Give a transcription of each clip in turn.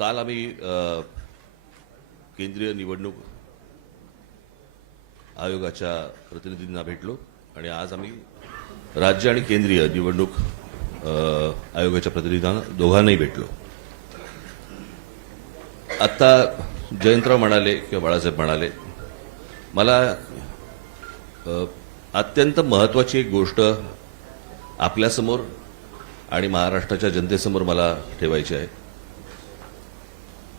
काल आम्ही केंद्रीय निवडणूक आयोगाच्या प्रतिनिधींना भेटलो आणि आज आम्ही राज्य आणि केंद्रीय निवडणूक आयोगाच्या प्रतिनिधींना दोघांनाही भेटलो. आता जयंतराव म्हणाले किंवा बाळासाहेब म्हणाले, मला अत्यंत महत्त्वाची एक गोष्ट आपल्यासमोर आणि महाराष्ट्राच्या जनतेसमोर मला ठेवायची आहे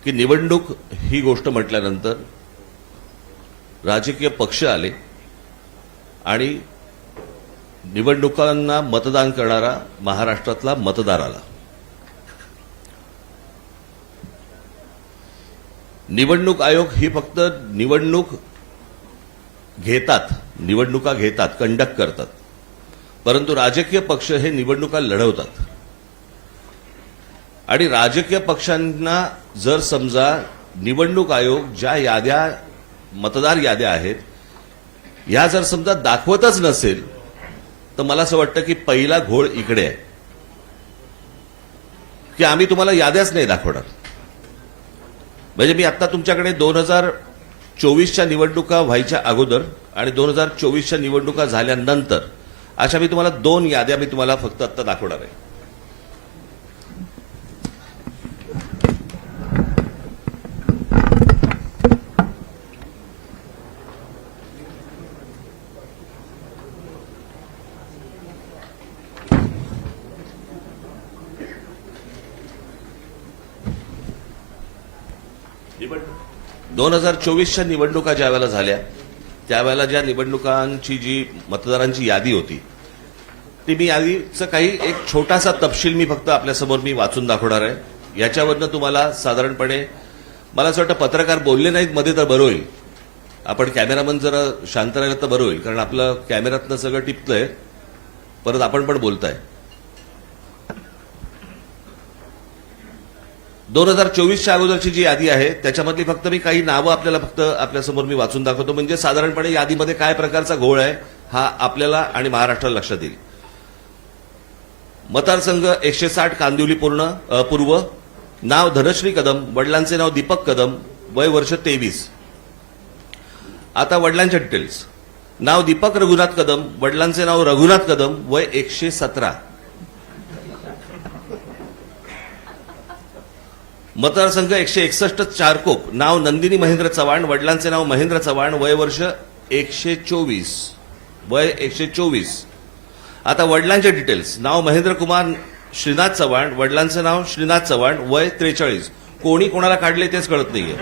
की निवडणूक ही गोष्ट म्हटल्यानंतर राजकीय पक्ष आले आणि निवडणुकांना मतदान करणारा महाराष्ट्रातला मतदार आला. निवडणूक आयोग ही फक्त निवडणुका घेतात, कंडक्ट करतात, परंतु राजकीय पक्ष हे निवडणुका लढवतात. आणि राजकीय पक्षांना जर समजा निवडणूक आयोग ज्या याद्या मतदार याद्या आहेत ह्या जर समजा दाखवतच नसेल तर मला असं वाटतं की पहिला घोळ इकडे आहे की आम्ही तुम्हाला याद्याच नाही दाखवणार. म्हणजे मी आता तुमच्याकडे 2024च्या निवडणुका व्हायच्या अगोदर आणि 2024च्या निवडणुका झाल्यानंतर अशा मी तुम्हाला 2 याद्या मी तुम्हाला फक्त आता दाखवणार आहे. निवडणूक 2024च्या निवडणुका ज्या वेळेला झाल्या त्यावेळेला ज्या निवडणुकांची जी मतदारांची यादी होती ती मी यादीचा काही एक छोटासा तपशील मी फक्त आपल्यासमोर मी वाचून दाखवणार आहे. याच्यावरनं तुम्हाला साधारणपणे मला असं वाटतं पत्रकार बोलले नाहीत मध्ये तर बरं होईल, आपण कॅमेरामन जरा शांत राहिलं तर बरं होईल, कारण आपलं कॅमेऱ्यातनं सगळं टिपतंय, परत आपण पण बोलताय. 2024च्या अगोदरची जी यादी आहे त्याच्यामधली फक्त मी काही नावं आपल्याला फक्त आपल्यासमोर मी वाचून दाखवतो, म्हणजे साधारणपणे यादीमध्ये काय प्रकारचा घोळ आहे हा आपल्याला आणि महाराष्ट्राला लक्षात येईल. मतदारसंघ 160 कांदिवली पूर्व, नाव धनश्री कदम, वडिलांचे नाव दीपक कदम, वय वर्ष 23. आता वडिलांच्या डिटेल्स. नाव दीपक रघुनाथ कदम, वडिलांचे नाव रघुनाथ कदम, वय 117. मतदारसंघ 161 चारकोप, नाव नंदिनी महेंद्र चव्हाण, वडिलांचे नाव महेंद्र चव्हाण, वय वर्ष 124, वय 124. आता वडिलांचे डिटेल्स. नाव महेंद्र कुमार श्रीनाथ चव्हाण, वडिलांचे नाव श्रीनाथ चव्हाण, वय 43. कोणी कोणाला काढले तेच कळत नाहीये.